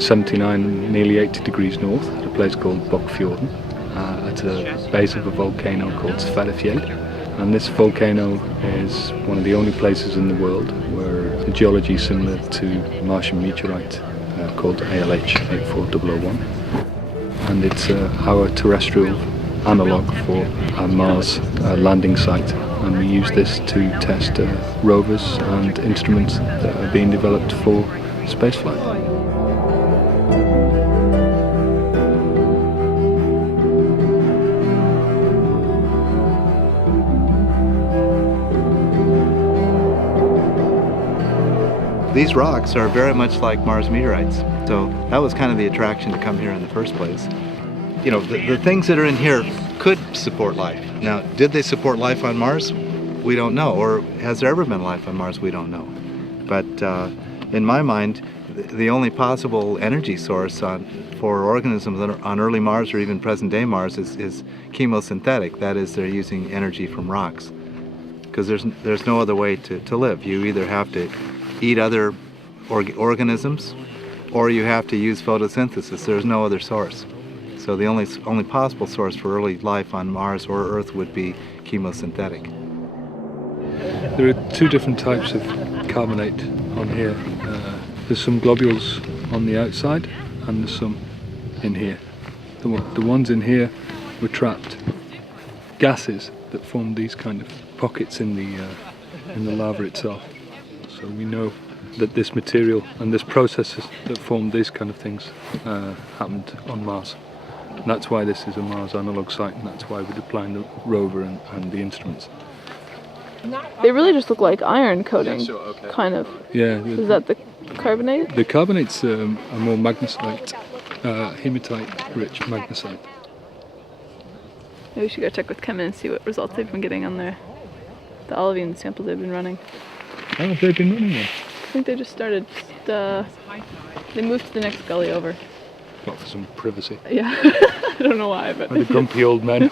79, nearly 80 degrees north at a place called Bockfjorden, at a base of a volcano called Sverrefjell. And this volcano is one of the only places in the world where the geology is similar to Martian meteorite called ALH 84001. And it's our terrestrial analogue for a Mars landing site. And we use this to test rovers and instruments that are being developed for spaceflight. These rocks are very much like Mars meteorites, so that was kind of the attraction to come here in the first place. You know, the things that are in here could support life. Now, did they support life on Mars? We don't know. Or has there ever been life on Mars? We don't know. But in my mind, the only possible energy source for organisms on early Mars or even present-day Mars is chemosynthetic. That is, they're using energy from rocks. Because there's no other way to live. You either have to eat other organisms or you have to use photosynthesis. There's no other source. So the only possible source for early life on Mars or Earth would be chemosynthetic. There are two different types of carbonate on here. There's some globules on the outside and there's some in here. The ones in here were trapped gases that formed these kind of pockets in the lava itself. So we know that this material and this processes that formed these kind of things happened on Mars. And that's why this is a Mars analog site, and that's why we're deploying the rover and the instruments. They really just look like iron coating, kind of. Yeah. Is that the carbonate? The carbonate's a more magnesite, hematite-rich magnesite. Maybe we should go check with Kemen and see what results they've been getting on the olivine samples they've been running. How have they been running then? I think they just started. They moved to the next gully over. Not for some privacy. Yeah, I don't know why, but. And the grumpy old man.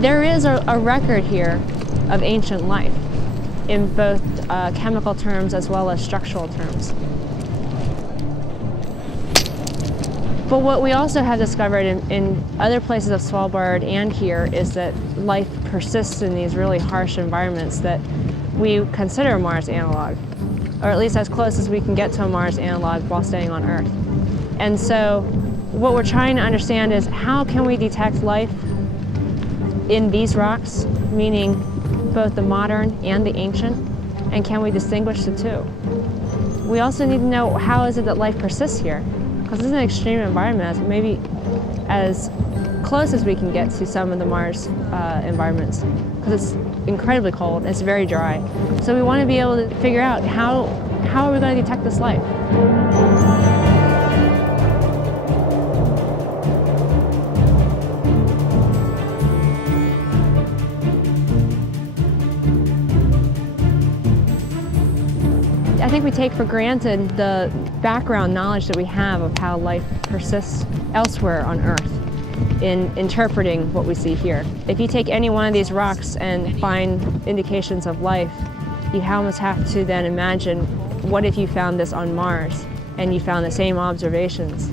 There is a record here of ancient life in both chemical terms as well as structural terms. But what we also have discovered in other places of Svalbard and here is that life persists in these really harsh environments that we consider Mars analog, or at least as close as we can get to a Mars analog while staying on Earth. And so what we're trying to understand is how can we detect life in these rocks, meaning both the modern and the ancient, and can we distinguish the two? We also need to know how is it that life persists here, because this is an extreme environment, maybe as close as we can get to some of the Mars environments, because it's incredibly cold and it's very dry. So we want to be able to figure out how are we going to detect this life? I think we take for granted the background knowledge that we have of how life persists elsewhere on Earth in interpreting what we see here. If you take any one of these rocks and find indications of life, you almost have to then imagine, what if you found this on Mars and you found the same observations?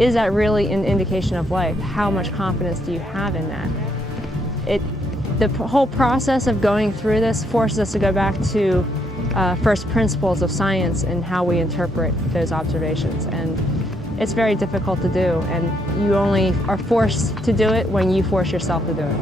Is that really an indication of life? How much confidence do you have in that? The whole process of going through this forces us to go back to first principles of science and how we interpret those observations. And it's very difficult to do, and you only are forced to do it when you force yourself to do it.